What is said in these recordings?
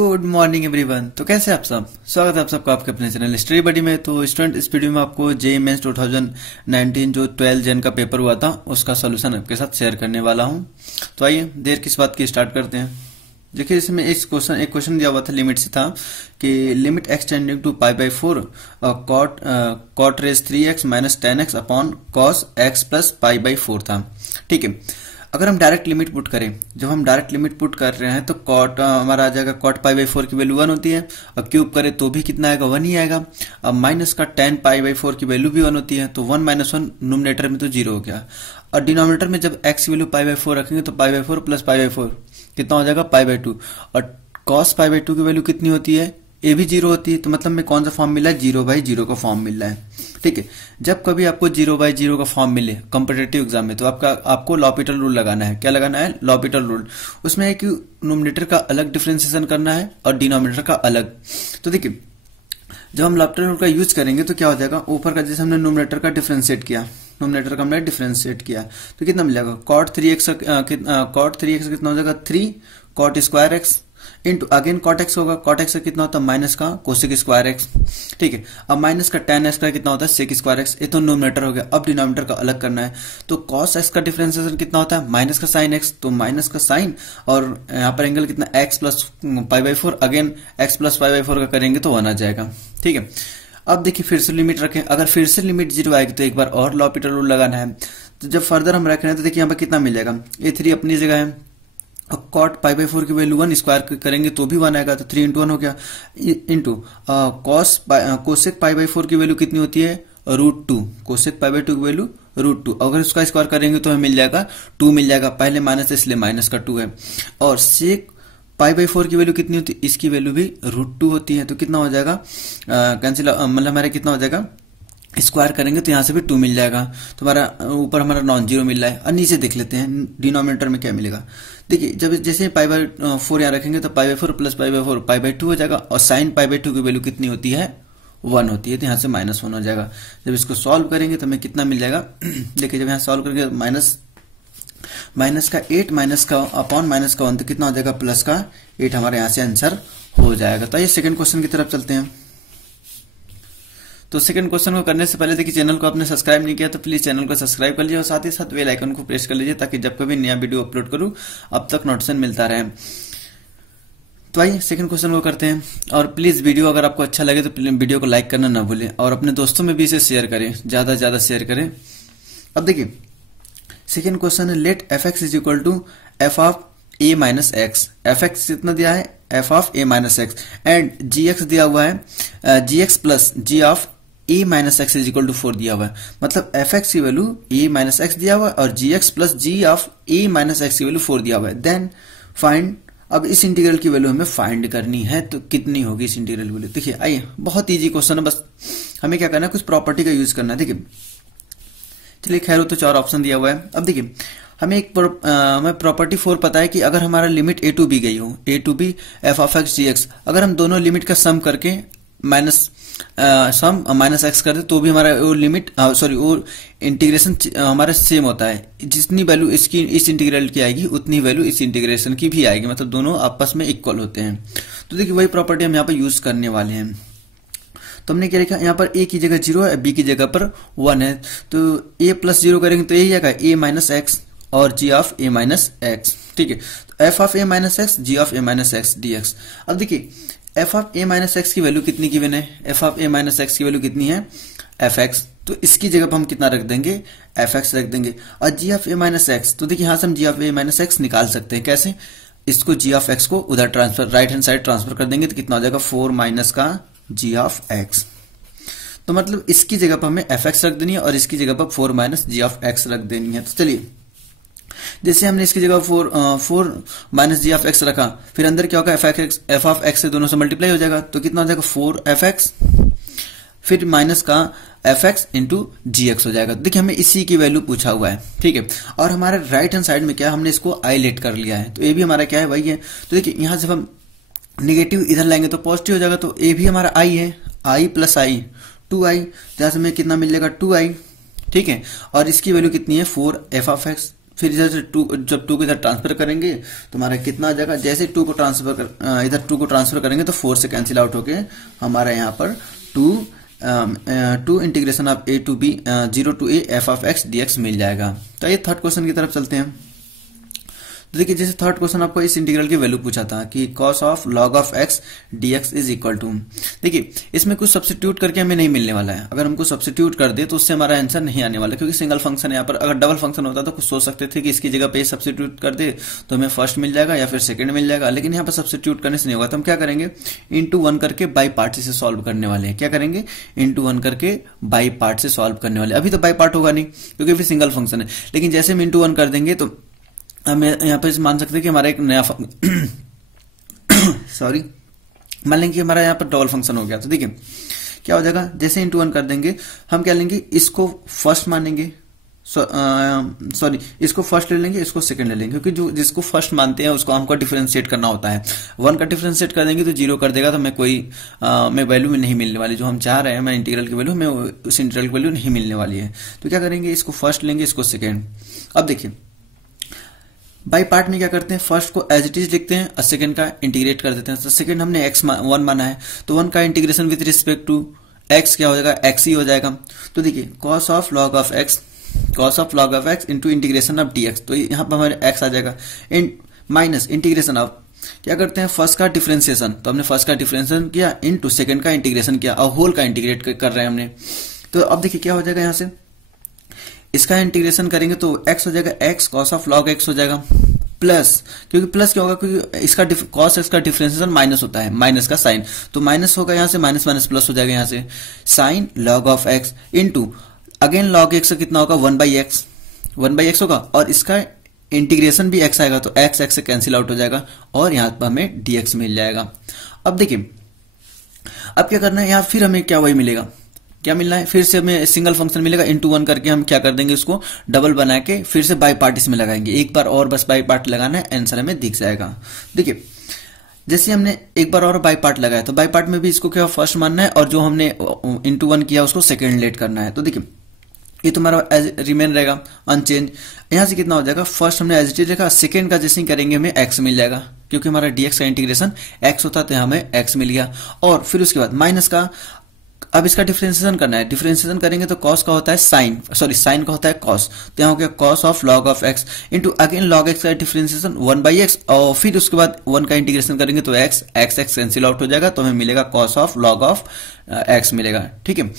Good morning everyone. तो कैसे आप सब, स्वागत है आप सबका आपके अपने चैनल स्टडी बडी में। तो स्टूडेंट, इस वीडियो में आपको जेईई मेंस 2019 जो 12 जन का पेपर हुआ था उसका सोल्यूशन आपके साथ शेयर करने वाला हूं। तो आइए देर किस बात की स्टार्ट करते हैं। देखिए, इसमें एक क्वेश्चन दिया हुआ था, लिमिट से था कि limit x tending to pi by 4 cot raise 3x minus 10x upon cos x plus pi by 4 था। ठीक है, अगर हम डायरेक्ट लिमिट पुट करें, जब हम डायरेक्ट लिमिट पुट कर रहे हैं तो कॉट हमारा आ जाएगा, कॉट पाई बाई 4 की वैल्यू 1 होती है और क्यूब करें तो भी कितना आएगा, 1 ही आएगा। अब माइनस का tan पाई बाई 4 की वैल्यू भी 1 होती है, तो 1 माइनस 1 नोमिनेटर में तो 0 हो गया। और डिनोमिनेटर में जब x की वैल्यू पाई बाई 4 रखेंगे तो पाई बाई 4 प्लस पाई बाई 4 कितना हो जाएगा, पाई बाई 2। और कॉस पाई बाई 2 की वैल्यू कितनी होती है, ए भी 0 होती है। तो मतलब में कौन सा फॉर्म मिला है, 0/0 का फॉर्म मिल रहा है। ठीक है, जब कभी आपको 0/0 का फॉर्म मिले कॉम्पिटिटिव एग्जाम में तो आपको लॉपिटल रूल लगाना है। क्या लगाना है, लॉपिटल रूल। उसमें है कि नोमिनेटर का अलग डिफरेंशिएशन करना है और डिनोमिनेटर का अलग। तो देखिए, जब हम लॉपिटल रूल का यूज करेंगे तो क्या हो जाएगा, ऊपर का जैसे हमने नोमिनेटर का डिफरेंशिएट किया, नोमिनेटर का हमने डिफरेंशिएट किया तो कितना मिल जाएगा, cot 3x कितना हो जाएगा, 3 cot square x into again cot x होगा, कॉट एक्स का कितना होता है, माइनस का कोसेक स्क्वायर एक्स। ठीक है, अब माइनस का tan एक्स का कितना होता है, सेक स्क्वायर एक्स। ये तो नोमिनेटर हो गया। अब डिनोमिनेटर का अलग करना है, तो कॉस एक्स का डिफरेंशिएशन कितना होता है, माइनस का साइन एक्स, तो माइनस का साइन और यहाँ पर एंगल कितना, x plus pi by 4, again x plus pi by 4 का करेंगे तो 1 आ जाएगा। ठीक है, अब देखिए फिर से लिमिट रखें, अगर फिर से लिमिट 0 आएगी तो एक बार और लॉपिटल रूल लगाना है। तो जब फर्दर हम रख रहे हैं तो देखिए यहाँ पर कितना मिल जाएगा, ये 3 अपनी जगह है, कॉट पाई बाई 4 की वैल्यू 1 स्क्वायर करेंगे तो भी 1 आएगा, तो 3 इंटू 1 हो गया, इंटू कोसेक पाई बाई 4 की वैल्यू कितनी होती है, √2। कोसेक पाई बाई 2 की वैल्यू √2, अगर उसका स्क्वायर करेंगे तो हमें मिल जाएगा 2 मिल जाएगा, पहले माइनस है इसलिए माइनस का 2 है। और सेक पाई बाई 4 की वैल्यू कितनी होती है, इसकी वैल्यू भी √2 होती है, तो कितना हो जाएगा, कैंसिल, मतलब हमारे कितना हो जाएगा, स्क्वायर करेंगे तो यहां से भी 2 मिल जाएगा। तो ऊपर हमारा नॉन जीरो मिल रहा है। और नीचे देख लेते हैं डिनोमिनेटर में क्या मिलेगा। देखिए, जब जैसे पाई बाई 4 यहाँ रखेंगे तो पाई by 4 plus pi by 4 pi by 2 हो जाएगा, और साइन पाई बाई 2 की वैल्यू कितनी होती है, 1 होती है, तो यहाँ से -1 हो जाएगा। जब इसको सॉल्व करेंगे तो हमें कितना मिल जाएगा, देखिए जब यहाँ सॉल्व करेंगे माइनस का 8 माइनस का अपॉन माइनस का 1 तो कितना हो जाएगा, प्लस का 8 हमारे यहाँ से आंसर हो जाएगा। तो ये सेकंड क्वेश्चन की तरफ चलते हैं। तो सेकंड क्वेश्चन को करने से पहले देखिए, चैनल को आपने सब्सक्राइब नहीं किया तो प्लीज चैनल को सब्सक्राइब कर लीजिए और साथ ही साथ बेल आइकन को प्रेस कर लीजिए ताकि जब कभी नया वीडियो अपलोड करूं अब तक नोटिफिकेशन मिलता रहे। तो आइए सेकंड क्वेश्चन को करते हैं। और प्लीज वीडियो अगर आपको अच्छा लगे तो वीडियो को लाइक करना ना भूलें और अपने दोस्तों में भी इसे शेयर करें, ज्यादा से ज्यादा शेयर करें। अब देखिए सेकंड क्वेश्चन है, let f x is equal to f of a minus x. F x कितना दिया है, f of a minus x, and g x दिया हुआ है g x plus g of a minus x is equal to 4 दिया हुआ है। मतलब एफ एक्स की वैल्यू ए माइनस एक्स दिया हुआ है और g x plus g of a minus x की वैल्यू 4 दिया हुआ है। देन फाइंड, अब इस इंटीग्रल की वैल्यू हमें फाइंड करनी है, तो कितनी होगी इस इंटीग्रल की वैल्यू। देखिए आइए, बहुत इजी क्वेश्चन है, बस हमें क्या करना है, कुछ प्रॉपर्टी का यूज करना है। देखिए चलिए खैर, हो तो 4 ऑप्शन दिया हुआ है। अब देखिए हमें एक प्रॉपर्टी 4 पता है कि अगर हमारा लिमिट ए टू बी गई हो, a to b f of x g x, अगर हम दोनों लिमिट का सम करके माइनस एक्स कर दे तो भी हमारा वो लिमिट वो इंटीग्रेशन हमारा सेम होता है। जितनी वैल्यू इसकी इस इंटीग्रल की आएगी उतनी वैल्यू इस इंटीग्रेशन की भी आएगी, मतलब दोनों आपस में इक्वल होते हैं। तो देखिए वही प्रॉपर्टी हम यहाँ पर यूज करने वाले हैं। तो हमने क्या लिखा, यहाँ पर ए की जगह 0 है, बी की जगह पर 1 है, तो ए प्लस 0 करेंगे तो यही आएगा ए माइनस एक्स और g of a minus x. ठीक है, तो f of a minus x g of a minus x d x. अब देखिए f of a minus x की वैल्यू कितनी गिवन है, f of a minus x की वैल्यू कितनी है, एफ एक्स, तो इसकी जगह पर हम कितना रख देंगे, एफ एक्स रख देंगे। और g of a minus x, तो देखिए यहां से हम जी ऑफ ए माइनस एक्स निकाल सकते हैं। कैसे, इसको जी ऑफ एक्स को उधर transfer, right hand side transfer कर देंगे तो कितना हो जाएगा, 4 माइनस का जी ऑफ एक्स। तो मतलब इसकी जगह पर हमें एफ एक्स रख देनी है और इसकी जगह पर 4 माइनस जी ऑफ एक्स रख देनी है। तो चलिए, जैसे हमने इसकी जगह 4 माइनस जी ऑफ एक्स रखा, फिर अंदर क्या होगा, एफ ऑफ एक्स से दोनों से मल्टीप्लाई हो जाएगा, तो कितना हो जाएगा, 4 एफ एक्स, फिर माइनस का एफ एक्स इंटू जी एक्स हो जाएगा। देखिए हमें इसी की वैल्यू पूछा हुआ है। ठीक है, और हमारे राइट हैंड साइड में क्या है, हमने इसको आई लेट कर लिया है, तो ये भी हमारा क्या है, वही है। तो देखिए यहां से हम निगेटिव इधर लाएंगे तो पॉजिटिव हो जाएगा, तो ए भी हमारा आई है, आई प्लस आई 2i, जहां से हमें कितना मिल जाएगा, 2i। ठीक है, और इसकी वैल्यू कितनी है, 4 एफ ऑफ एक्स, फिर इधर से टू, जब 2 को इधर ट्रांसफर करेंगे तो हमारा कितना आ जाएगा, जैसे 2 को इधर 2 को ट्रांसफर करेंगे तो 4 से कैंसिल आउट होके हमारा यहाँ पर 2 integration of a to b 0 to a f of x dx मिल जाएगा। तो ये थर्ड क्वेश्चन की तरफ चलते हैं। तो देखिए जैसे थर्ड क्वेश्चन आपको इस इंटीग्रल की वैल्यू पूछा था कि cos of log of x dx is equal to, देखिए इसमें कुछ सब्स्टिट्यूट करके हमें नहीं मिलने वाला है। अगर हमको सब्स्टिट्यूट कर दे तो उससे हमारा आंसर नहीं आने वाला, क्योंकि सिंगल फंक्शन है यहाँ पर। अगर डबल फंक्शन होता तो कुछ सोच सकते थे कि इसकी जगह पे सब्स्टिट्यूट कर दे तो हमें फर्स्ट मिल जाएगा या फिर सेकंड मिल जाएगा, लेकिन यहाँ पर सब्स्टिट्यूट करने से नहीं होगा। तो हम क्या करेंगे, इंटू 1 करके बाई पार्ट से सॉल्व करने वाले हैं। क्या करेंगे, इंटू 1 करके बाई पार्ट से सॉल्व करने वाले। अभी तो बाई पार्ट होगा नहीं क्योंकि फिर सिंगल फंक्शन है, लेकिन जैसे हम इंटू 1 कर देंगे तो हम यहाँ पे मान सकते हैं कि हमारा एक नया सॉरी मान लेंगे कि हमारा यहाँ पर डबल फंक्शन हो गया। तो देखिए क्या हो जाएगा, जैसे इंटू 1 कर देंगे हम क्या लेंगे, इसको फर्स्ट मानेंगे, सॉरी इसको फर्स्ट ले लेंगे, इसको सेकंड ले लेंगे, क्योंकि जो जिसको फर्स्ट मानते हैं उसको हमको डिफरेंशिएट करना होता है। 1 का डिफरेंशिएट कर देंगे तो 0 कर देगा, तो हमें कोई में वैल्यू में नहीं मिलने वाली। जो हम चाह रहे हैं हमें इंटीग्रल की वैल्यू, हमें उस इंटीग्रल की वैल्यू नहीं मिलने वाली है। तो क्या करेंगे, इसको फर्स्ट लेंगे, इसको सेकेंड। अब देखिए बाई पार्ट में क्या करते हैं, फर्स्ट को एज इट इज लिखते हैं और सेकंड का इंटीग्रेट कर देते हैं। तो सेकंड हमने x1 माना है तो 1 का integration with respect to x क्या हो जाएगा, x ही हो जाएगा। तो देखिए cos of log of x into integration of dx, तो यहाँ पर हमारे x आ जाएगा माइनस इंटीग्रेशन ऑफ, क्या करते हैं फर्स्ट का डिफरेंशिएशन, तो हमने फर्स्ट का डिफरेंशिएशन किया इंटू सेकंड का इंटीग्रेशन किया और होल का इंटीग्रेट कर रहे हैं हमने। तो अब देखिए क्या हो जाएगा, यहाँ से इसका इंटीग्रेशन करेंगे तो x हो जाएगा x cos of log x हो जाएगा प्लस, क्योंकि प्लस क्या होगा, क्योंकि इसका cos x का डिफरेंशिएशन माइनस होता है, माइनस का साइन, तो माइनस होगा यहाँ से, माइनस माइनस प्लस हो जाएगा यहाँ से, sine log of x into again log x कितना होगा 1/x होगा और इसका इंटीग्रेशन भी x आएगा तो x से कैंसिल आउट हो जाएगा और यहाँ पर हमें dx मिल जाएगा। अब देखिए अब क्या करना है, यहाँ फिर हमें क्या वही मिलेगा, क्या मिलना है, फिर से हमें सिंगल फंक्शन मिलेगा, इंटू 1 करके हम क्या कर देंगे, उसको डबल बना के फिर से बाई पार्ट इसमें लगाएंगे। एक बार और बस बाई पार्ट लगाना है, आंसर हमें दिख जाएगा। देखिए जैसे हमने एक बार और बाई पार्ट लगाया तो बाई पार्ट में भी इसको क्या फर्स्ट मानना है और जो हमने इंटू 1 किया उसको सेकेंड लेट करना है। तो देखिए ये तुम्हारा एज रिमेन रहेगा अनचेंज। यहाँ से कितना हो जाएगा, फर्स्ट हमने एज इट इज रखा, सेकेंड का जैसे करेंगे हमें x मिल जाएगा, क्योंकि हमारा dx का इंटीग्रेशन x होता तो हमें x मिल गया। और फिर उसके बाद माइनस का, अब इसका डिफरेंशिएशन करना है, डिफरेंशिएशन करेंगे तो cos का होता है साइन, सॉरी साइन का होता है cos, तो यहाँ हो गया cos of log of x into again log x का डिफरेंशिएशन 1/x और फिर उसके बाद 1 का इंटीग्रेशन करेंगे तो x कैंसिल आउट हो जाएगा, तो हमें मिलेगा cos of log of x मिलेगा। ठीक है,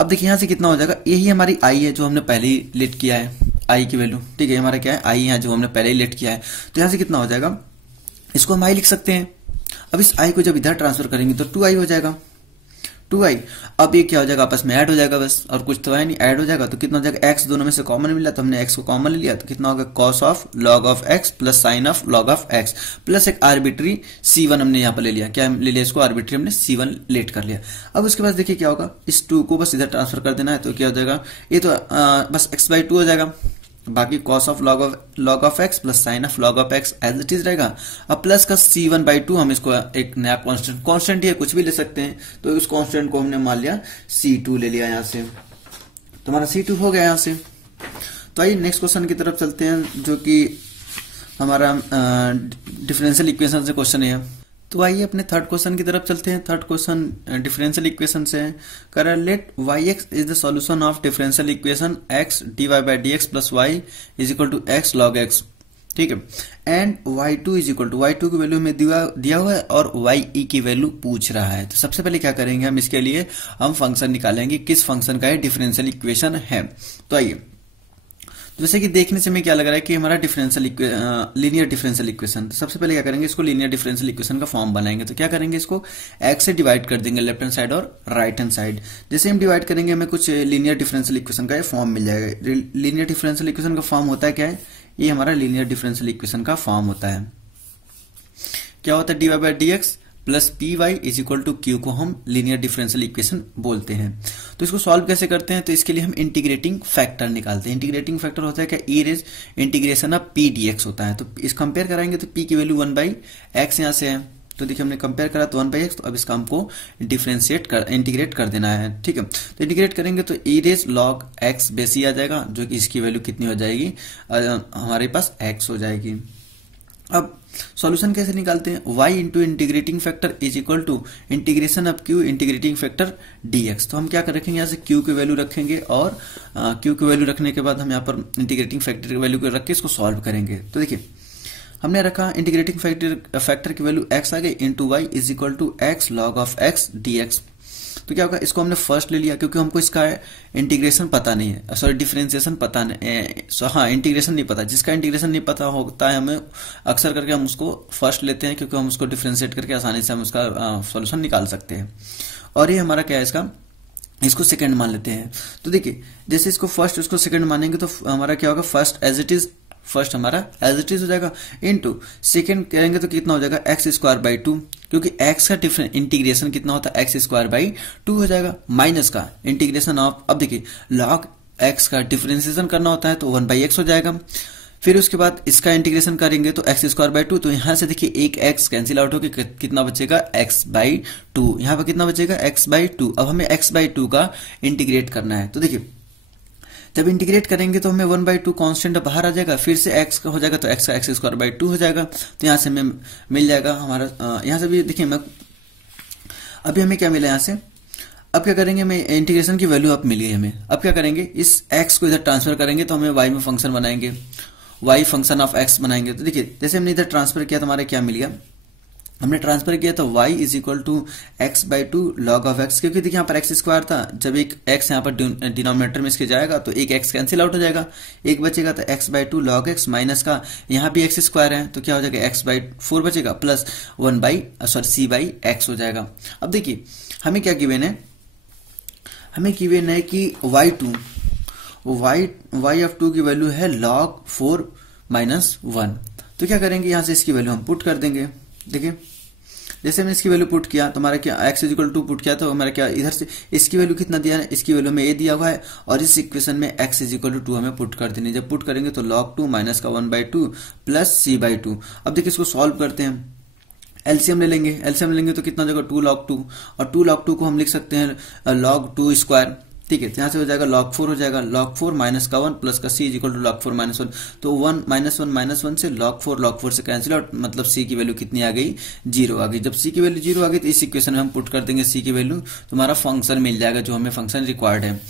अब देखिए यहाँ से कितना हो जाएगा, यही हमारी i है जो हमने पहले ही लेट किया है, i की वैल्यू। ठीक है, हमारा क्या है, i यहाँ जो हमने पहले ही लेट किया है, तो यहाँ से कितना हो जाएगा, इसको हम i लिख सकते हैं। अब इस i को जब इधर ट्रांसफर करेंगे तो 2i हो जाएगा, 2i। अब ये क्या हो जाएगा, आपस में ऐड हो जाएगा बस, और कुछ तो है नहीं, ऐड हो जाएगा तो कितना हो जाएगा, x दोनों में से कॉमन मिला तो हमने x को कॉमन ले लिया, तो कितना होगा cos of log of x plus sine of log of x plus एक आर्बिट्री c1 हमने यहाँ पर ले लिया, क्या ले लिया, इसको आर्बिट्री हमने c1 लेट कर लिया। अब उसके बाद देखिए क्या होगा, इस 2 को बस इधर ट्रांसफर कर देना है, तो क्या हो जाएगा, ये तो बस x/2 हो जाएगा, बाकी cos of log of x plus sine of log of x as it is रहेगा। अब प्लस का c1/2 हम इसको एक नया कांस्टेंट ही कुछ भी ले सकते हैं, तो उस कांस्टेंट को हमने मान लिया c2 ले लिया यहाँ से, तो हमारा c2 हो गया यहाँ से। तो आइए नेक्स्ट क्वेश्चन की तरफ चलते हैं, जो कि हमारा डिफरेंशियल इक्वेशन से क्वेश्चन है। तो आइए अपने थर्ड क्वेश्चन की तरफ चलते हैं। थर्ड क्वेश्चन डिफरेंशियल इक्वेशन से है, कर let yx is the solution of differential equation x dy/dx plus y is equal to x log x। ठीक है, and y2 is equal to, y2 की वैल्यू में दिया हुआ है और y की वैल्यू पूछ रहा है। तो सबसे पहले क्या करेंगे, हम इसके लिए हम फंक्शन निकालेंगे, किस फंक्शन का डिफरेंशियल इक्वेशन है। तो आइए, जैसे कि देखने से हमें क्या लग रहा है कि हमारा लीनियर डिफरेंशियल इक्वेशन, तो सबसे पहले क्या करेंगे, इसको लीनियर डिफरेंशियल इक्वेशन का फॉर्म बनाएंगे। तो क्या करेंगे, इसको x से डिवाइड कर देंगे लेफ्ट हैंड साइड और राइट हैंड साइड। जैसे हम डिवाइड करेंगे हमें कुछ लीनियर डिफरेंशियल इक्वेशन का फॉर्म मिल जाएगा। लीनियर डिफरेंशियल इक्वेशन का फॉर्म होता है क्या है, ये हमारा लीनियर डिफरेंशियल इक्वेशन का फॉर्म होता है। क्या होता है, dy/dx plus p y is equal to q को हम लीनियर डिफरेंशियल इक्वेशन बोलते हैं। तो इसको सॉल्व कैसे करते हैं, तो इसके लिए हम इंटीग्रेटिंग फैक्टर निकालते हैं। इंटीग्रेटिंग फैक्टर होता है क्या, e raise integration of p d x होता है। तो इस कंपेयर कराएंगे तो पी की वैल्यू 1/x यहाँ से है, तो देखिए हमने कंपेयर करा तो 1/x, तो अब इसका हमको इंटीग्रेट कर देना है। ठीक है, तो इंटीग्रेट करेंगे तो e raise log x base e आ जाएगा, जो कि इसकी वैल्यू कितनी हो जाएगी, हमारे पास x हो जाएगी। अब सॉल्यूशन कैसे निकालते हैं, y into integrating factor is equal to integration of q integrating factor dx। तो हम क्या कर रखेंगे, यहाँ से q की वैल्यू रखेंगे और q की वैल्यू रखने के बाद हम यहाँ पर इंटीग्रेटिंग फैक्टर की वैल्यू को रख के इसको सॉल्व करेंगे। तो देखिए हमने रखा इंटीग्रेटिंग फैक्टर की वैल्यू x आ गई into y is equal to x log of x dx। तो क्या होगा, इसको हमने फर्स्ट ले लिया क्योंकि हमको इसका इंटीग्रेशन पता नहीं है, सॉरी डिफरेंशिएशन पता नहीं, हाँ इंटीग्रेशन नहीं पता। जिसका इंटीग्रेशन नहीं पता होता है हमें अक्सर करके हम उसको फर्स्ट लेते हैं, क्योंकि हम उसको डिफरेंशिएट करके आसानी से हम उसका सॉल्यूशन निकाल सकते हैं। और ये हमारा क्या है, इसको सेकंड मान लेते हैं। तो देखिए जैसे इसको फर्स्ट उसको सेकंड मानेंगे तो हमारा क्या होगा, first as it is, first हमारा एज इट इज हो जाएगा, इनटू सेकंड करेंगे तो कितना हो जाएगा x स्क्वायर बाई 2, क्योंकि x का डिफरेंट इंटीग्रेशन कितना होता है x स्क्वायर बाई 2 हो जाएगा, माइनस का इंटीग्रेशन ऑफ, अब देखिए log x का डिफरेंशिएशन करना होता है तो 1/x हो जाएगा। फिर उसके बाद इसका इंटीग्रेशन करेंगे तो x स्क्वायर बाई 2, तो यहां से देखिए एक x कैंसिल आउट होकर कितना बचेगा, x बाई 2, यहां पर कितना बचेगा x बाई 2। अब हमें x बाई 2 का इंटीग्रेट करना है। तो देखिए जब इंटीग्रेट करेंगे तो हमें 1/2 कांस्टेंट बाहर आ जाएगा, फिर से x का हो जाएगा तो x का x स्क्वायर बाई 2 हो जाएगा। तो यहाँ से हमें मिल जाएगा हमारा, यहाँ से भी देखिए अभी हमें क्या मिला यहाँ से। अब क्या करेंगे, हमें इंटीग्रेशन की वैल्यू अब मिल गई हमें। अब क्या करेंगे, इस x को इधर ट्रांसफर करेंगे तो हमें y में फंक्शन बनाएंगे, y फंक्शन ऑफ x बनाएंगे। तो देखिए जैसे हमने इधर ट्रांसफर किया तो हमारा क्या मिल गया, हमने ट्रांसफर किया तो y is equal to x by 2 log of x, क्योंकि देखिए यहाँ पर x स्क्वायर था, जब एक x यहाँ पर डिनोमिनेटर में इसके जाएगा तो एक x कैंसिल आउट हो जाएगा, एक बचेगा तो x by 2 log x minus का यहाँ भी x स्क्वायर है तो क्या हो जाएगा x बाई 4 बचेगा प्लस c बाई x हो जाएगा। अब देखिए हमें क्या गिवन है, हमें गिवन है कि y ऑफ 2 की वैल्यू है log 4 माइनस 1। तो क्या करेंगे, यहाँ से इसकी वैल्यू हम पुट कर देंगे। देखिए जैसे हमने इसकी वैल्यू पुट किया तो हमारा क्या x is equal to put किया तो हमारा क्या इधर से इसकी वैल्यू कितना दिया है, इसकी वैल्यू में a दिया हुआ है और इस इक्वेशन में x इज इक्वल टू 2 हमें पुट कर देनी। जब पुट करेंगे तो log 2 माइनस का 1/2 प्लस c बाई 2। अब देखिए इसको सॉल्व करते हैं, एलसीएम ले लेंगे तो कितना हो जाएगा 2 log 2, और 2 log 2 को हम लिख सकते हैं log 2 स्क्वायर। ठीक है, यहाँ से हो जाएगा log 4 हो जाएगा, log 4 माइनस का 1 प्लस का c is equal to log 4 minus 1। तो 1 माइनस 1 से log 4 से कैंसिल आउट, मतलब c की वैल्यू कितनी आ गई, 0 आ गई। जब c की वैल्यू 0 आ गई तो इस इक्वेशन में हम पुट कर देंगे c की वैल्यू, तो हमारा फंक्शन मिल जाएगा जो हमें फंक्शन रिक्वायर्ड है।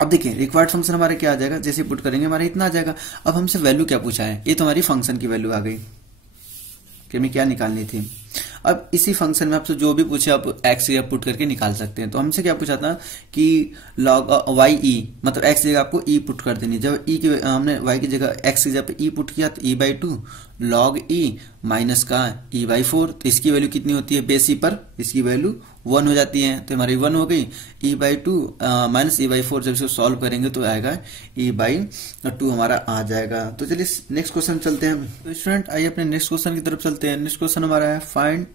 अब देखिए रिक्वायर्ड फंक्शन हमारा क्या आ जाएगा, जैसे पुट करेंगे हमारा इतना आ जाएगा। अब हमसे वैल्यू क्या पूछा है, ये तो हमारी फंक्शन की वैल्यू आ गई कि हमें क्या निकालनी थी। अब इसी फंक्शन में आपसे जो भी पूछे आप x या पुट करके निकाल सकते हैं। तो हमसे क्या पूछा था कि log y e, मतलब x की जगह आपको e पुट कर देनी। जब e की हमने y की जगह x की जगह पे e पुट किया तो e by 2 log e minus का e बाई 4। तो इसकी वैल्यू कितनी होती है, बेस e पर इसकी वैल्यू 1 हो जाती है, तो हमारी 1 हो गई। e by 2 minus e by 4, जब इसको सॉल्व करेंगे तो आएगा e बाई 2 हमारा आ जाएगा। तो चलिए नेक्स्ट क्वेश्चन चलते हैं। तो स्टूडेंट आइए अपने नेक्स्ट क्वेश्चन की तरफ चलते हैं। नेक्स्ट क्वेश्चन हमारा है find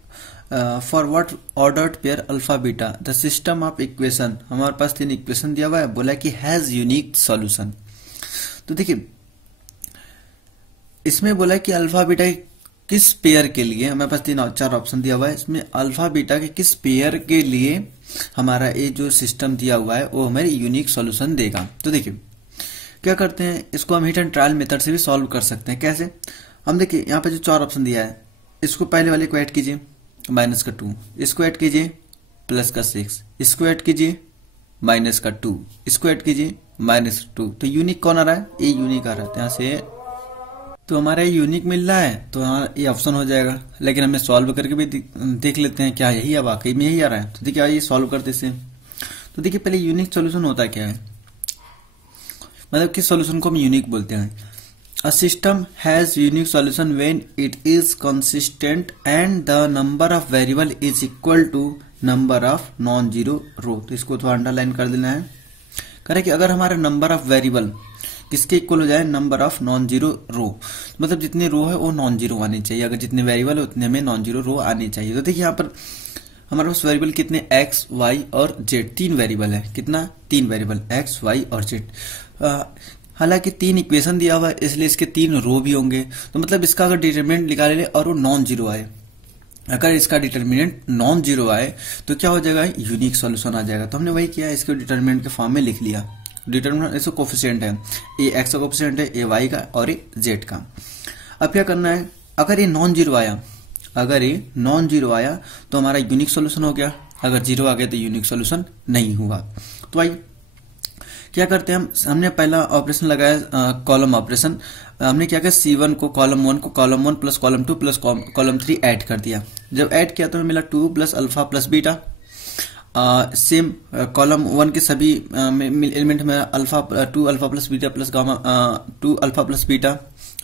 for what ordered pair alpha beta the system of equation. हमारे पास 3 इक्वेशन दिया हुआ है, बोला कि हैज यूनिक सॉल्यूशन। तो देखिए इसमें बोला कि अल्फा बीटा किस पेयर के लिए, हमारे पास 3-4 ऑप्शन दिया हुआ है, इसमें अल्फा बीटा के किस पेयर के लिए हमारा ये जो सिस्टम दिया हुआ है वो हमें यूनिक सॉल्यूशन देगा। तो देखिए क्या करते हैं, इसको हम हिट एंड ट्रायल मेथड से भी सॉल्व कर सकते हैं। कैसे, हम देखिए यहाँ पे जो 4 ऑप्शन दिया है, इसको पहले वाले को ऐड कीजिए माइनस का 2, इसको ऐड कीजिए प्लस का 6, इसको ऐड कीजिए माइनस का 2, इसको ऐड कीजिए माइनस 2। तो यूनिक कौन आ रहा है, ये यूनिक आ रहा है, यहाँ से तो हमारा यूनिक मिल रहा है, तो हाँ ये ऑप्शन हो जाएगा। लेकिन हमें सॉल्व करके भी देख लेते हैं क्या यही है, वाकई में यही आ रहा है। तो देखिए ये सॉल्व करते से, तो देखिए पहले यूनिक सॉल्यूशन होता क्या है, मतलब किस सॉल्यूशन को हम यूनिक बोलते हैं। A system has unique solution when it is consistent and the number of variable is equal to number of non-zero row। तो इसको थोड़ा अंडरलाइन कर देना है। करें कि अगर हमारा नंबर ऑफ वेरिएबल किसके इक्वल हो जाए, नंबर ऑफ नॉन जीरो रो, मतलब जितने रो है वो नॉन जीरो आनी चाहिए, अगर जितने वेरिएबल है उतने में नॉन जीरो रो आनी चाहिए। तो देखिए यहाँ पर हमारे पास वेरिएबल कितने x, y और z, 3 वेरिएबल है। कितना, 3 वेरिएबल x, y और z। हालांकि 3 इक्वेशन दिया हुआ है इसलिए इसके 3 रो भी होंगे, तो मतलब इसका अगर डिटरमिनेंट निकाले और वो नॉन जीरो आए अगर इसका डिटर्मिनेंट नॉन जीरो आए तो क्या हो जाएगा, यूनिक सॉल्यूशन आ जाएगा। तो हमने वही किया, इसको डिटर्मिनेंट के फॉर्म में लिख लिया। डिटर्मिनेंट इसका कोफिशिएंट है, ए एक्स का कोफिशिएंट है, ए वाई का और ए जेड का। अब क्या करना है, अगर ये नॉन जीरो आया, अगर ये नॉन जीरो आया तो हमारा यूनिक सॉल्यूशन हो गया, अगर जीरो आ गया तो यूनिक सॉल्यूशन नहीं हुआ। तो आइए क्या करते हैं हमने पहला ऑपरेशन लगाया कॉलम ऑपरेशन। हमने क्या किया, C1 को कॉलम 1 को column 1 plus column 2 plus column 3 add कर दिया। जब ऐड किया तो हमें मिला 2 plus alpha plus beta. Same column 1 के सभी एलिमेंट में alpha 2 alpha plus beta plus gamma 2 alpha plus beta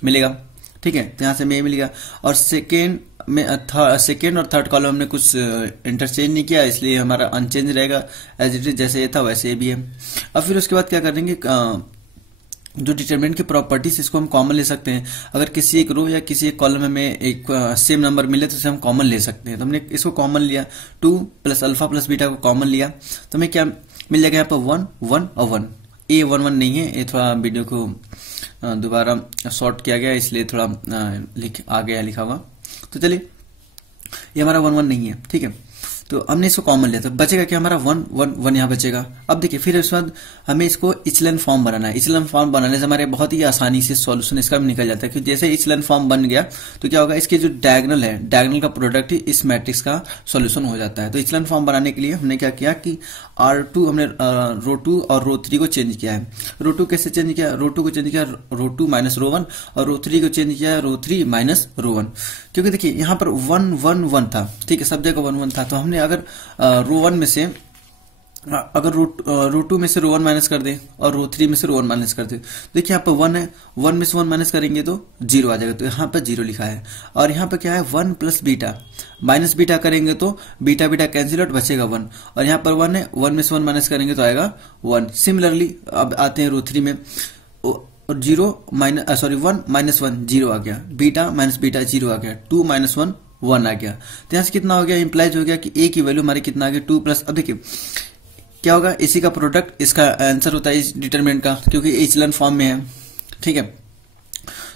मिलेगा। ठीक है, तो यहां से हमें मिलेगा। और सेकेंड और थर्ड कॉलम हमने कुछ इंटरचेंज नहीं किया, इसलिए हमारा अनचेंज रहेगा, एज इट इज जैसे ये था वैसे भी है। अब फिर उसके बाद क्या करेंगे, जो डिटरमिनेंट की प्रॉपर्टीज इसको हम कॉमन ले सकते हैं। अगर किसी एक रो या किसी एक कॉलम में एक सेम नंबर मिले तो उसे हम कॉमन ले सकते हैं। तो हमने इसको कॉमन लिया, 2 प्लस अल्फा प्लस बीटा को कॉमन लिया, तो हमें क्या मिल जाएगा, यहाँ पर 1 1 और 1। ए 1 1 नहीं है, ये थोड़ा वीडियो को दोबारा शॉर्ट किया गया, इसलिए थोड़ा आ गया लिखा हुआ। तो चलिए, ये हमारा 1 1 नहीं है। ठीक है, तो हमने इसको कॉमन लिया, तो बचेगा क्या, हमारा 1 1 1 यहाँ बचेगा। अब देखिए, फिर उसके बाद हमें इसको इचलन फॉर्म बनाना है। इचलन फॉर्म बनाने से हमारे बहुत ही आसानी से सॉल्यूशन इसका भी निकल जाता है, क्योंकि जैसे इचलन फॉर्म बन गया तो क्या होगा, इसके जो डायगोनल है, डायगोनल का प्रोडक्ट ही इस मैट्रिक्स का सॉल्यूशन हो जाता है। तो इचलन फॉर्म बनाने के लिए हमने क्या किया कि R2 हमने रो 2 और रो 3 को चेंज किया है। रो 2 कैसे चेंज किया, रो 2 को चेंज किया रो 2 माइनस रो 1, और रो 3 को चेंज किया रो 3 माइनस रो 1। क्योंकि देखिए यहाँ पर 1 1 1 था, ठीक है, सब जगह 1 1 था। तो हमने अगर रो 1 में से अगर रो 2 में से रो 1 माइनस कर दे और रो 3 में से रो 1 माइनस कर दे, देखिए यहाँ पर 1 है, 1 में से 1 माइनस करेंगे तो 0 आ जाएगा, तो यहाँ पर 0 लिखा है। और यहाँ पर क्या है, 1 प्लस बीटा, माइनस बीटा करेंगे तो बीटा बीटा कैंसिल आउट, बचेगा 1। और यहाँ पर 1 है, 1 में से 1 माइनस करेंगे तो आएगा 1। सिमिलरली अब आते हैं रो 3 में, और 0 माइनस 1 माइनस 1 0 आ गया, बीटा माइनस बीटा 0 आ गया, 2 माइनस 1 1 आ गया। तो यहाँ से कितना हो गया, इंप्लाइज हो गया कि ए की वैल्यू हमारी कितना आ गया, 2 प्लस। अब देखिए क्या होगा, इसी का प्रोडक्ट इसका आंसर होता है इस डिटरमिनेंट का, क्योंकि इचलन फॉर्म में है। ठीक है,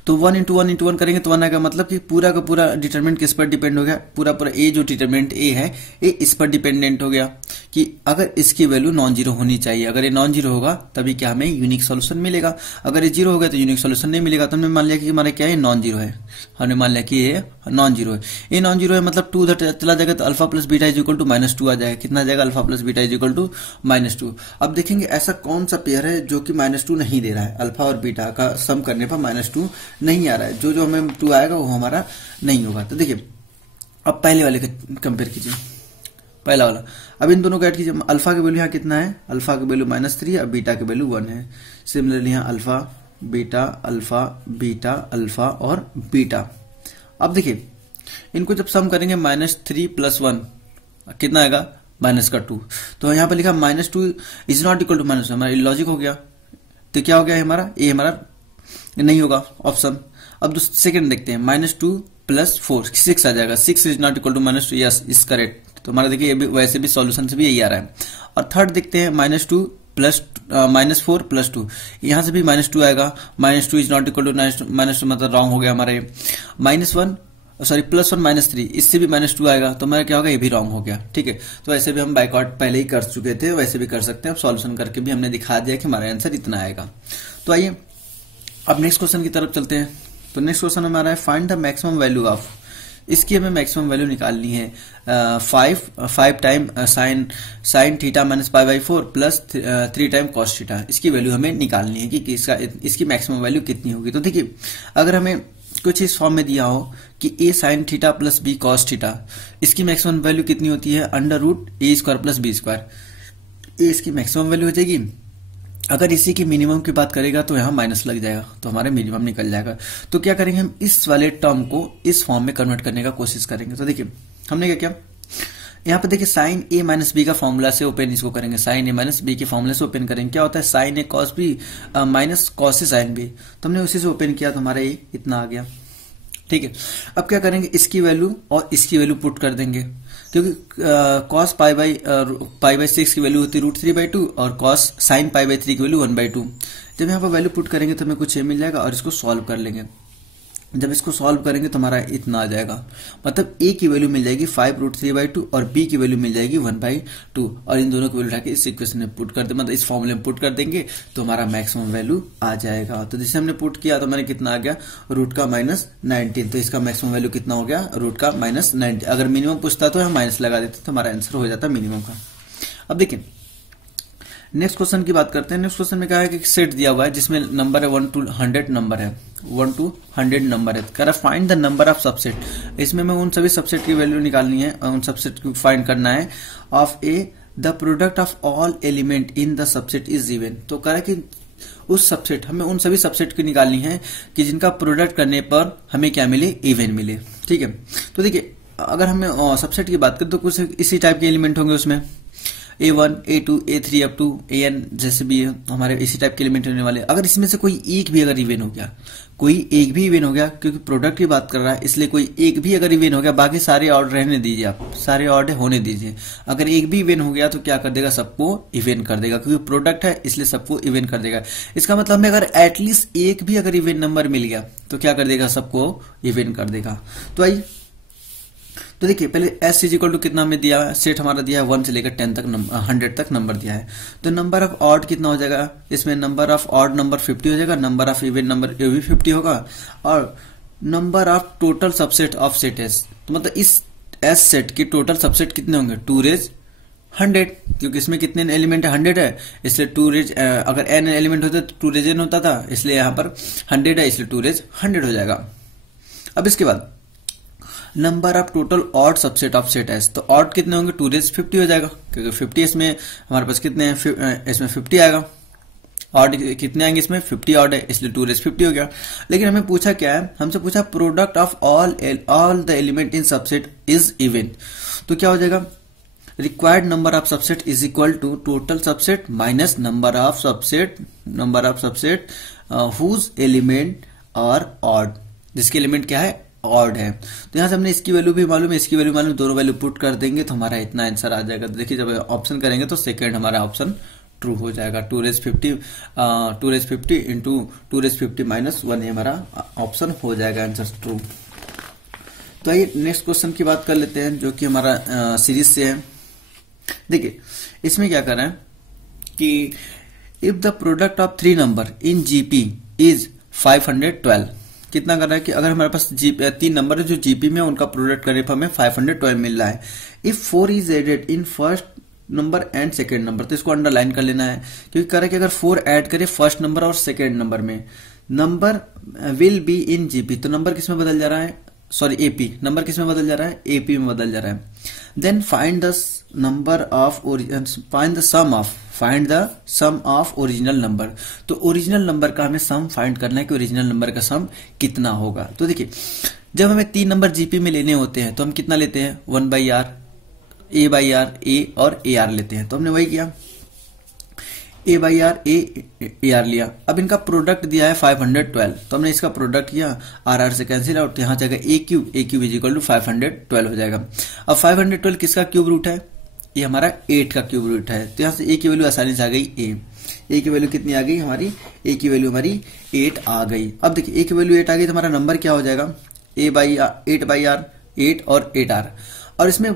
तो 1 इंटू 1 इंटू 1 करेंगे तो 1 आएगा, मतलब कि पूरा का पूरा डिटरमिनेंट किस पर डिपेंड हो गया, पूरा पूरा ए जो डिटरमिनेंट ए है ये इस पर डिपेंडेंट हो गया कि अगर इसकी वैल्यू नॉन जीरो होनी चाहिए। अगर ये नॉन जीरो होगा तभी क्या हमें यूनिक सॉल्यूशन मिलेगा, अगर ये जीरो हो गया तो यूनिक सॉल्यूशन नहीं मिलेगा। तो हमने मान लिया कि हमारा क्या है, नॉन जीरो है। हमने मान लिया कि ये नॉन जीरो है। ये नॉन जीरो है मतलब 2 उधर चला जाएगा तो alpha plus beta is equal to -2 आ जाएगा। कितना आ जाएगा, alpha plus beta is equal to -2। अब देखेंगे ऐसा कौन सा पेयर है जो कि -2 नहीं दे रहा है, अल्फा और बीटा का सम करने पर -2 नहीं आ रहा है, जो हमें 2 आएगा वो हमारा नहीं होगा। तो देखिए अब पहले वाले का कंपेयर कीजिए, पहला वाला। अब इन दोनों को ऐड कीजिए, अल्फा की वैल्यू यहाँ कितना है, अल्फा की वैल्यू -3 और बीटा की वैल्यू 1 है। सिमिलरली यहाँ अल्फा बीटा अल्फा और बीटा। अब देखिए इनको जब सम करेंगे -3 + 1 कितना आएगा, -2। तो यहाँ पर लिखा -2 इज नॉट इक्वल टू -1, हमारा लॉजिक हो गया। तो क्या हो गया हमारा, ये हमारा नहीं होगा ऑप्शन। अब सेकंड देखते हैं, -2 + 4 6 आ जाएगा, 6 is not equal to -2, yes is correct. तो हमारा देखिए वैसे भी सॉल्यूशन से भी यही आ रहा है। और थर्ड देखते हैं, -4 + 2, यहां से भी -2 आएगा, -2 इज नॉट इक्वल टू -2 मतलब रॉन्ग हो गया हमारे। +1 -3, इससे भी -2 आएगा, तो हमारा क्या होगा, ये भी रॉन्ग हो गया। ठीक है, तो ऐसे भी हम बाइकआउट पहले ही कर चुके थे, वैसे भी कर सकते हैं। अब सॉल्यूशन करके भी हमने दिखा दिया कि हमारा आंसर इतना आएगा। तो आइए अब नेक्स्ट क्वेश्चन की तरफ चलते हैं। तो नेक्स्ट क्वेश्चन हमारा है, find the maximum value of. इसकी हमें मैक्सिमम वैल्यू निकालनी है 5 time sine theta -π/4 plus 3 time cos theta. इसकी वैल्यू हमें निकालनी है कि इसकी मैक्सिमम वैल्यू कितनी होगी। तो देखिए अगर हमें कुछ इस फॉर्म में दिया हो कि a sin theta plus b cos theta, इसकी मैक्सिमम वैल्यू कितनी होती है, √a² + b²। ये इसकी मैक्सिमम वैल्यू हो जाएगी। अगर इसी की मिनिमम की बात करेगा तो यहाँ माइनस लग जाएगा, तो हमारे मिनिमम निकल जाएगा। तो क्या करेंगे, हम इस वाले टर्म को इस फॉर्म में कन्वर्ट करने का कोशिश करेंगे। तो देखिए हमने क्या किया, यहाँ पे देखिए sin a - b का फॉर्मूला से ओपन इसको करेंगे, sin a - b के फॉर्मूले से ओपन करेंगे। क्या होता है, sin a cos b minus cos a sin b। तो हमने उसी से ओपन किया तो हमारा ये इतना आ गया। ठीक है, अब क्या करेंगे, इसकी वैल्यू और इसकी वैल्यू पुट कर देंगे, क्योंकि cos π/6 की वैल्यू होती है √3/2 और cos sin π/3 की वैल्यू 1/2। जब यहाँ पर वैल्यू पुट करेंगे तो हमें कुछ मिल जाएगा और इसको सॉल्व कर लेंगे। जब इसको सॉल्व करेंगे तो हमारा इतना आ जाएगा, मतलब a की वैल्यू मिल जाएगी 5√3/2 और b की वैल्यू मिल जाएगी 1/2 और इन दोनों की वैल्यू उठा के इस इक्वेशन में पुट कर दे, मतलब इस फॉर्मूले में पुट कर देंगे तो हमारा मैक्सिमम वैल्यू आ जाएगा। तो जैसे हमने पुट किया तो हमारे कितना आ गया, रूट का -19, तो इसका मैक्सिमम वैल्यू कितना हो गया, रूट का -19। अगर मिनिमम पूछता तो हम माइनस लगा देते तो हमारा आंसर हो जाता मिनिमम का। अब देखिए नेक्स्ट क्वेश्चन की बात करते हैं। नेक्स्ट क्वेश्चन में क्या है कि सेट दिया हुआ है जिसमें नंबर है 1 to 100 नंबर है, 1 to 100 नंबर है, कह रहा find the number of subset. इसमें मैं उन सभी सबसेट की वैल्यू निकालनी है, उन सबसेट को फाइंड करना है। Of A the product of all element in the subset is even. तो कह रहा है कि उस सबसेट, हमें उन सभी सबसेट की निकालनी है कि जिनका प्रोडक्ट करने पर हमें क्या मिले, इवन मिले। ठीक है, तो देखिए अगर हमें सबसेट की बात करें तो कुछ इसी टाइप के एलिमेंट होंगे उसमें, A1, A2, A3 up to AN जैसे भी हमारे इसी टाइप के एलिमेंट होने वाले। अगर इसमें से कोई एक भी अगर इवन हो गया, कोई एक भी इवन हो गया, क्योंकि प्रोडक्ट की बात कर रहा है इसलिए कोई एक भी अगर इवन हो गया, बाकी सारे ऑर्डर रहने दीजिए, आप सारे ऑर्डर होने दीजिए। अगर एक भी इवन हो गया तो क्या कर देगा, सबको इवन कर देगा, क्योंकि प्रोडक्ट है इसलिए सबको इवन कर देगा। इसका मतलब हमें अगर एटलीस्ट एक भी अगर इवन नंबर मिल गया तो क्या कर देगा, सबको इवन कर देगा। तो आइए तो देखिए पहले S इज इक्वल टू कितना हमें दिया है, सेट हमारा दिया है 1 से लेकर 10 तक 100 तक नंबर दिया है। तो नंबर ऑफ ऑड कितना हो जाएगा, इसमें नंबर ऑफ ऑड नंबर 50 हो जाएगा, नंबर ऑफ इवन नंबर भी 50 होगा, और number of total subset of set S। तो मतलब इस S सेट के टोटल सबसेट कितने होंगे, 2⁻100, क्योंकि इसमें कितने एलिमेंट है, 100 है, इसलिए 2⁻, अगर n एलिमेंट होते तो 2⁻n होता था, इसलिए यहाँ पर 100 है इसलिए 2⁻100 हो जाएगा। अब इसके बाद number of total odd subset of set S। तो ऑड कितने होंगे, 2⁻50 हो जाएगा, क्योंकि 50 इसमें हमारे पास कितने हैं, इसमें 50 आएगा। ऑड कितने आएंगे, इसमें 50 ऑड है इसलिए 2⁻50 हो गया। लेकिन हमें पूछा क्या है, हमसे पूछा product of all the element in subset is even. तो क्या हो जाएगा, required number of subset is equal to total subset minus number of subset whose element are odd, जिसके एलिमेंट क्या है, ऑड है। तो यहां से हमने इसकी वैल्यू भी मालूम है, इसकी वैल्यू मालूम, दोनों वैल्यू पुट कर देंगे तो हमारा इतना आंसर आ जाएगा। तो देखिए जब ऑप्शन करेंगे तो सेकंड हमारा ऑप्शन ट्रू हो जाएगा, 2⁻50 इंटू 2⁻50 -1, ये हमारा ऑप्शन हो जाएगा आंसर ट्रू। तो आइए नेक्स्ट क्वेश्चन की बात कर लेते हैं जो कि हमारा सीरीज से है। देखिए इसमें क्या कर रहे हैं कि if the product of 3 number in GP is 512, कितना कर रहा है कि अगर हमारे पास 3 नंबर है जो जीपी में उनका प्रोडक्ट करने पर हमें 512 मिल रहा है। If 4 is added in first number and second number, तो इसको अंडरलाइन कर लेना है, क्योंकि कह रहा है कि अगर 4 ऐड करें फर्स्ट नंबर और सेकेंड नंबर में, number will be in GP, तो नंबर किसमें बदल जा रहा है, सॉरी एपी, नंबर किसमें बदल जा रहा है, एपी में बदल जा रहा है। Then find the sum of original number. तो ओरिजिनल नंबर का हमें सम फाइंड करना है कि ओरिजिनल नंबर का सम कितना होगा। तो देखिए जब हमें 3 नंबर जीपी में लेने होते हैं तो हम कितना लेते हैं, 1/r, a/r, a और ar लेते हैं। तो हमने वही किया, a/r, ar लिया। अब इनका प्रोडक्ट दिया है 512, तो हमने इसका प्रोडक्ट किया, r से कैंसिल आउट, यहाँ जाएगा a cube is equal to 512 हो जाएगा। अब 512 किसका क्यूब रूट है, ये हमारा 8 का क्यूब रूट है। तो यहाँ से a की वैल्यू आसानी से आ गई, a की वैल्यू कितनी आ गई हमारी, a की वैल्यू हमारी 8 आ गई। अब देखिए a की वैल्यू 8 आ गई तो हमारा नंबर क्या हो जाएगा, 8/r, 8 और 8r। और इसमें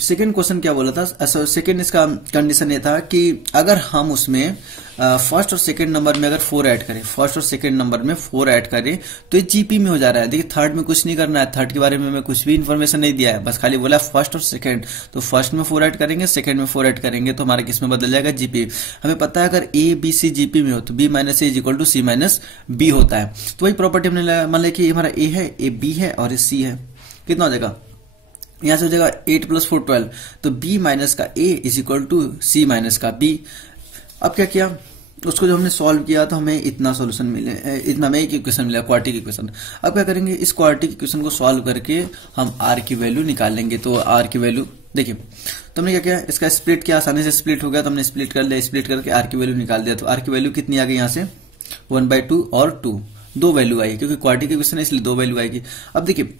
सेकेंड क्वेश्चन क्या बोला था, सेकेंड इसका कंडीशन ये था कि अगर हम उसमें फर्स्ट और सेकेंड नंबर में अगर 4 ऐड करें, फर्स्ट और सेकेंड नंबर में 4 ऐड करें तो ये जीपी में हो जा रहा है। देखिए थर्ड में कुछ नहीं करना है, थर्ड के बारे में हमें कुछ भी इन्फॉर्मेशन नहीं दिया है, बस खाली बोला फर्स्ट और सेकेंड। तो फर्स्ट में 4 ऐड करेंगे, सेकेंड में 4 ऐड करेंगे तो हमारा किस में बदल जाएगा, जीपी। हमें पता है अगर ए बी सी जीपी में हो तो b - a is equal to c - b होता है। तो वही प्रॉपर्टी हमने मान लिया कि हमारा ए है, ए बी है और सी है, कितना हो जाएगा, यहां से हो जाएगा 8 + 4 12, तो b माइनस का a is equal to c minus का b। अब क्या किया, उसको जब हमने सॉल्व किया तो हमें इतना सॉल्यूशन मिले, इतना में एक इक्वेशन मिला, क्वाड्रेटिक इक्वेशन। अब क्या करेंगे, इस क्वाड्रेटिक इक्वेशन को सॉल्व करके हम r की वैल्यू निकालेंगे। तो r की वैल्यू देखिए, तो हमने क्या किया, इसका स्प्लिट किया, आसानी से स्प्लिट हो गया तो हमने स्प्लिट कर लिया, स्प्लिट करके r की वैल्यू निकाल दिया। तो r की वैल्यू कितनी आ गई, यहाँ से 1/2 और 2, 2 वैल्यू आई, क्योंकि क्वाड्रेटिक इक्वेशन है इसलिए 2 वैल्यू आएगी। अब देखिए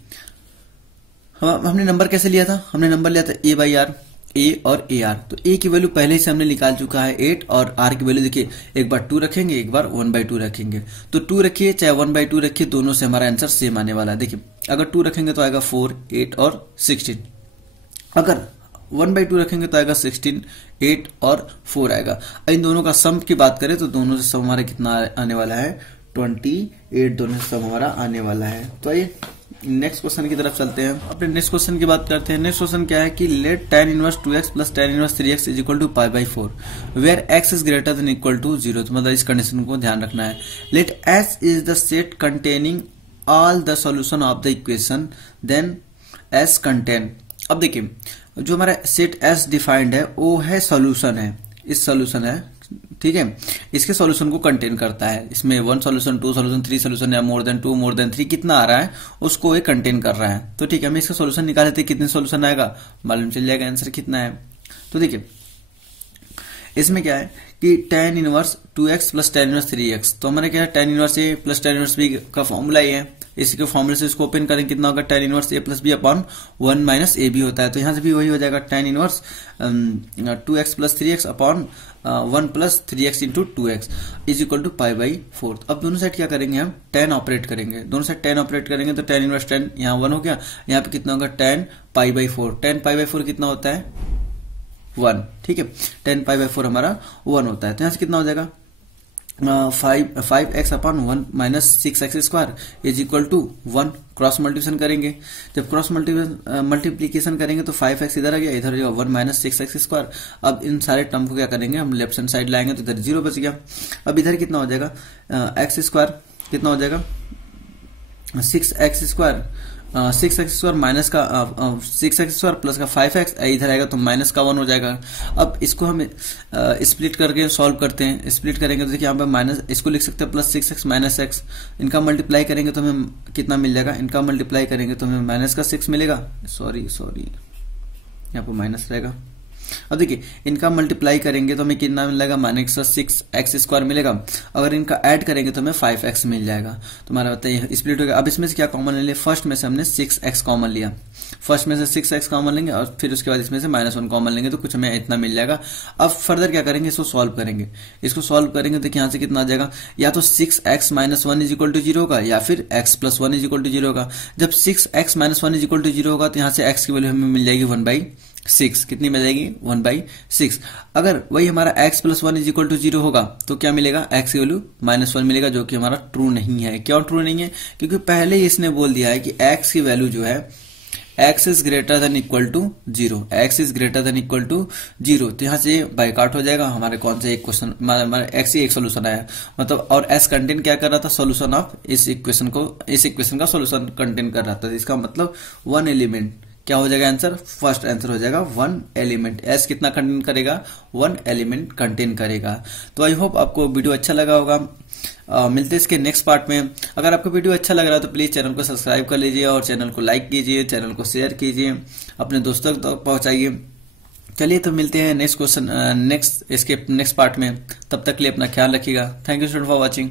हमने नंबर कैसे लिया था, हमने नंबर लिया था a/r, ए और ए आर। तो ए की वैल्यू पहले से हमने निकाल चुका है 8 और आर की वैल्यू देखिए एक बार 2 रखेंगे, एक बार 1/2 रखेंगे। तो 2 रखिए चाहे 1/2 रखिए, दोनों से हमारा आंसर सेम आने वाला है। देखिए अगर 2 रखेंगे तो आएगा 4, 8 और 16। अगर 1/2 रखेंगे तो आएगा 16, 8 और 4 आएगा। इन दोनों का सम की बात करें तो दोनों से सम हमारा कितना आने वाला है, 28 दोनों से सम हमारा आने वाला है। तो आइए नेक्स्ट क्वेश्चन की तरफ चलते हैं। अपने नेक्स्ट क्वेश्चन की बात करते हैं। नेक्स्ट क्वेश्चन क्या है कि let tan inverse 2x plus tan inverse 3x is equal to π/4 where x is greater than equal to 0। तो मतलब इस कंडीशन को ध्यान रखना है। Let S is the set containing all the solution of the equation then S contain. अब देखिए जो हमारा सेट S डिफाइंड है वो है सॉल्यूशन है, इस सॉल्यूशन है, ठीक है। इसके सॉल्यूशन को कंटेन करता है। इसमें 1 सॉल्यूशन, 2 सॉल्यूशन, 3 सॉल्यूशन या मोर देन 2, मोर देन 3 कितना आ रहा है उसको ये कंटेन कर रहा है। तो ठीक है, हमें इसका सॉल्यूशन निकाल लेते हैं, कितने सॉल्यूशन आएगा मालूम चल जाएगा आंसर कितना है। तो देखिए इसमें क्या है कि tan inverse 2x plus tan inverse 3x। तो हमारे क्या है tan inverse a plus tan inverse b का फॉर्मूला ही है। इसी के फॉर्मूले से इसको ओपन करें, कितना होगा tan inverse a plus b upon 1 minus a b होता है। तो यहां से भी वही हो जाएगा tan inverse 2x plus 3x upon 1 plus 3x into 2x is equal to π/4। अब दोनों साइड क्या करेंगे, हम tan ऑपरेट करेंगे। दोनों साइड tan ऑपरेट करेंगे तो tan इनवर्स tan यहाँ 1 हो गया, यहाँ पे कितना होगा tan π/4। tan π/4 कितना होता है 1, ठीक है। tan π/4 हमारा 1 होता है। तो यहाँ से कितना हो जाएगा 5x upon 1 minus 6x square is equal to 1। Cross multiplication करेंगे, जब क्रॉस मल्टीप्लीकेशन करेंगे तो 5x इधर आ गया, इधर आ गया 1 माइनस 6x स्क्वायर। अब इन सारे टर्म को क्या करेंगे, हम लेफ्ट हैंड साइड लाएंगे तो इधर 0 बच गया। अब इधर कितना हो जाएगा x स्क्वायर, कितना हो जाएगा 6x square, 6x square minus का 6x स्क्वायर प्लस का 5x इधर आएगा तो माइनस का 1 हो जाएगा। अब इसको हम स्प्लिट करके सॉल्व करते हैं। स्प्लिट करेंगे तो देखिए यहाँ पे माइनस, इसको लिख सकते हैं प्लस 6x माइनस x। इनका मल्टीप्लाई करेंगे तो हमें कितना मिल जाएगा, इनका मल्टीप्लाई करेंगे तो हमें माइनस का 6 मिलेगा, सॉरी यहाँ पर माइनस रहेगा। अब देखिए इनका मल्टीप्लाई करेंगे तो हमें कितना मिलेगा, माइनस 6x स्क्वायर मिलेगा। अगर इनका ऐड करेंगे तो हमें 5x मिल जाएगा। तो हमारा बताइए स्प्लिट हो गया। अब इसमें से क्या कॉमन ले लिया, फर्स्ट में से हमने 6x कॉमन लिया, फर्स्ट में से 6x कॉमन लेंगे और फिर उसके बाद इसमें से -1 कॉमन लेंगे तो कुछ हमें इतना मिल जाएगा। अब फर्दर क्या करेंगे, इसको सॉल्व करेंगे। इसको सॉल्व करेंगे तो यहाँ से कितना आ जाएगा, या तो 6x minus 1 is equal to 0 होगा या फिर x plus 1 is equal to 0 होगा। जब 6x minus 1 is equal to 0 होगा तो यहाँ से x की वैल्यू हमें मिल जाएगी 1/6। कितनी मिल जाएगी 1/6। अगर वही हमारा x plus 1 is equal to 0 होगा तो क्या मिलेगा, x की वैल्यू -1 मिलेगा, जो कि हमारा ट्रू नहीं है। क्यों ट्रू नहीं है, क्योंकि पहले ही इसने बोल दिया है कि x की वैल्यू जो है x is greater than equal to 0, x is greater than equal to 0। तो यहाँ से बाइकाट हो जाएगा। हमारे कौन से एक क्वेश्चन, हमारा x ही एक सोल्यूशन आया मतलब, और s कंटेन क्या कर रहा था, सोल्यूशन ऑफ इस इक्वेशन का सोल्यूशन कंटेन कर रहा था। इसका मतलब 1 एलिमेंट क्या हो जाएगा आंसर, फर्स्ट आंसर हो जाएगा 1 एलिमेंट। एस कितना कंटेन करेगा, 1 एलिमेंट कंटेन करेगा। तो आई होप आपको वीडियो अच्छा लगा होगा। मिलते हैं इसके नेक्स्ट पार्ट में। अगर आपको वीडियो अच्छा लग रहा है तो प्लीज चैनल को सब्सक्राइब कर लीजिए और चैनल को लाइक कीजिए, चैनल को शेयर कीजिए, अपने दोस्तों तक पहुंचाइए। चलिए तो मिलते हैं नेक्स्ट क्वेश्चन नेक्स्ट पार्ट में। तब तक के लिए अपना ख्याल रखिएगा। Thank you for watching.